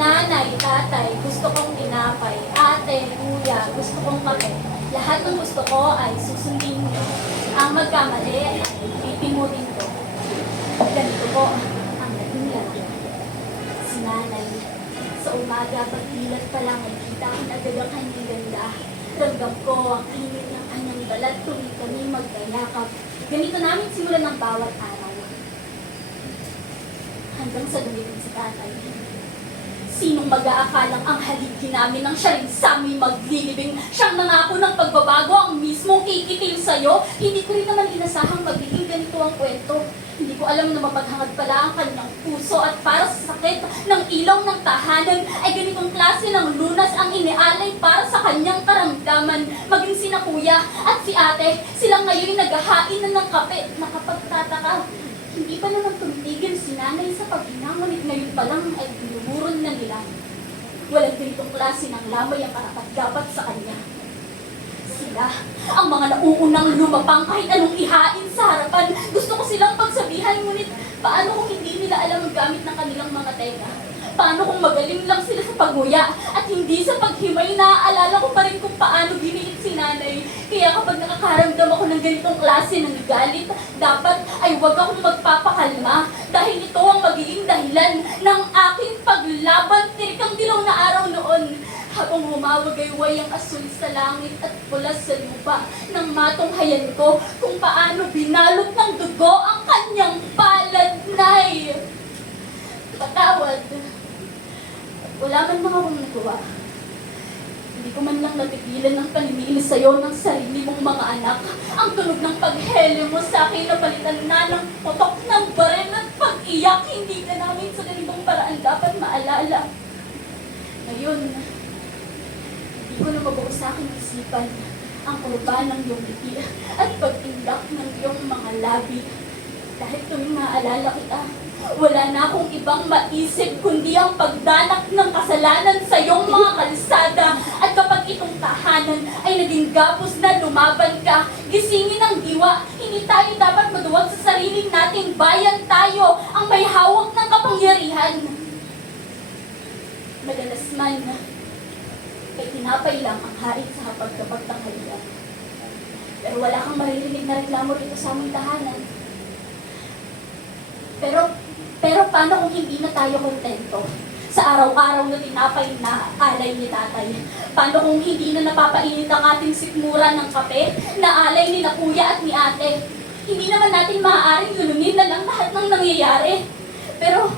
Nanay, tatay, gusto kong tinapay. Ate, kuya, gusto kong kape. Lahat ng gusto ko ay susundin niyo. Ang magkamali ay itimurin ko. Ganito po ang naging laro. Si nanay, sa umaga, pagdilat pa lang, nakita ko na agad ang ganda. Ramdam ko ang init ng kanyang balat tuwing kami magkayakap. Ganito namin simulan ng bawat araw. Hanggang sa dumiting si tatay. Sinong mag-aakalang ang haligi namin ng siya rin sa aming maglilibing? Siyang nangako ng pagbabago ang mismong kikitil sa'yo. Hindi ko rin naman inasahang magiging ganito ang kwento. Hindi ko alam na mapaghangad pala ang kanyang puso at para sa sakit ng ilaw ng tahanan ay ganitong klase ng lunas ang inialay para sa kanyang karamdaman. Maging sina kuya at si ate, silang ngayon naghahain na ng kape. Nakapagtataka, hindi pa naman tumitigil si nanay sa paghinangonit ngayon pa lang ay binuburon na nila. Walang ganitong klase ng lamay ang karapat-dapat sa kanya. Sila, ang mga nauunang lumapang kahit anong ihain sa harapan. Gusto ko silang pagsabihan, ngunit paano kung hindi nila alam ang gamit ng kanilang mga tenga? Paano kung magaling lang sila sa paguya at hindi sa paghimay, naaalala ko pa rin kung paano. Kaya kapag nakakaramdam ako ng ganitong klase ng galit, dapat ay huwag akong magpapakalma dahil ito ang magiging dahilan ng aking paglaban tirikang dilaw na araw noon. Habang humawagayway ang asul sa langit at pula sa lupa nang matunghayan ko kung paano binalot ng dugo ang kanyang palad, Nay. Patawad. Wala man lang akong nagawa. Hindi ko man lang napigilan ng paninilis sa'yo ng sarili mong mga anak. Ang tunog ng paghele mo sa akin na palitan na ng putok ng baril at pag-iyak. Hindi ka namin sa ganitong paraan dapat maalala. Ngayon, hindi ko na mabuo sa aking isipan ang kurban ng iyong ngiti at pag-indak ng iyong mga labi. Dahil tuwing naaalala kita, wala na akong ibang maisip kundi ang pagdanak ng kasalanan sa iyong mga kalsada. At kapag itong tahanan ay naging gapos na lumaban ka, gisingin ang diwa, hindi tayo dapat maduwag sa sarili nating bayan tayo ang may hawak ng kapangyarihan. Madalas man, ay tinapay lang ang hain sa hapag kapag tanghalian. Pero wala kang maririnig na reklamo rito sa aming tahanan. Pero, pero paano kung hindi na tayo kontento sa araw-araw na tinapay na alay ni tatay? Paano kung hindi na napapainit ang ating sikmura ng kape na alay ni na kuya at ni ate? Hindi naman natin maaaring lulunin na lang lahat ng nangyayari. Pero,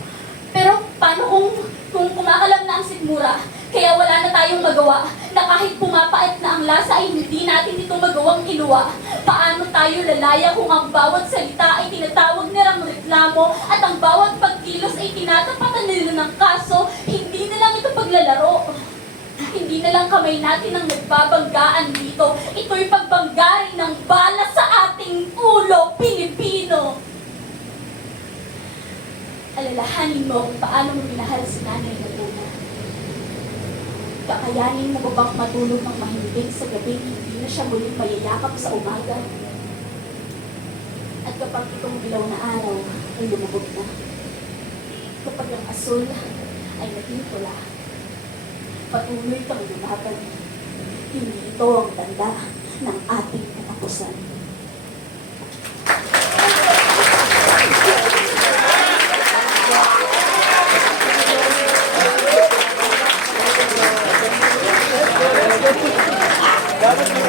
pero paano kung, kung kumakalam na ang sikmura? Kaya wala na tayong magawa kahit pumapait na ang lasa ay hindi natin ito magawang iluwa. Paano tayo lalaya kung ang bawat salita ay tinatawag nilang reklamo at ang bawat pagkilos ay tinatapatan nila ng kaso, hindi na lang ito paglalaro. Hindi na lang kamay natin ang nagbabanggaan dito. Ito'y pagbanggarin ng bala sa ating ulo, Pilipino. Alalahanin mo kung paano mo minahal si nanay na. Kakayanin mo ba bang matulog ng mahimbing sa gabi hindi na siya muling mayayakap sa umaga? At kapag itong dilaw na araw ay lumubog na, kapag ang asul ay naging pula, patuloy kang lumaban. Hindi ito ang tanda ng ating katapusan. Gracias.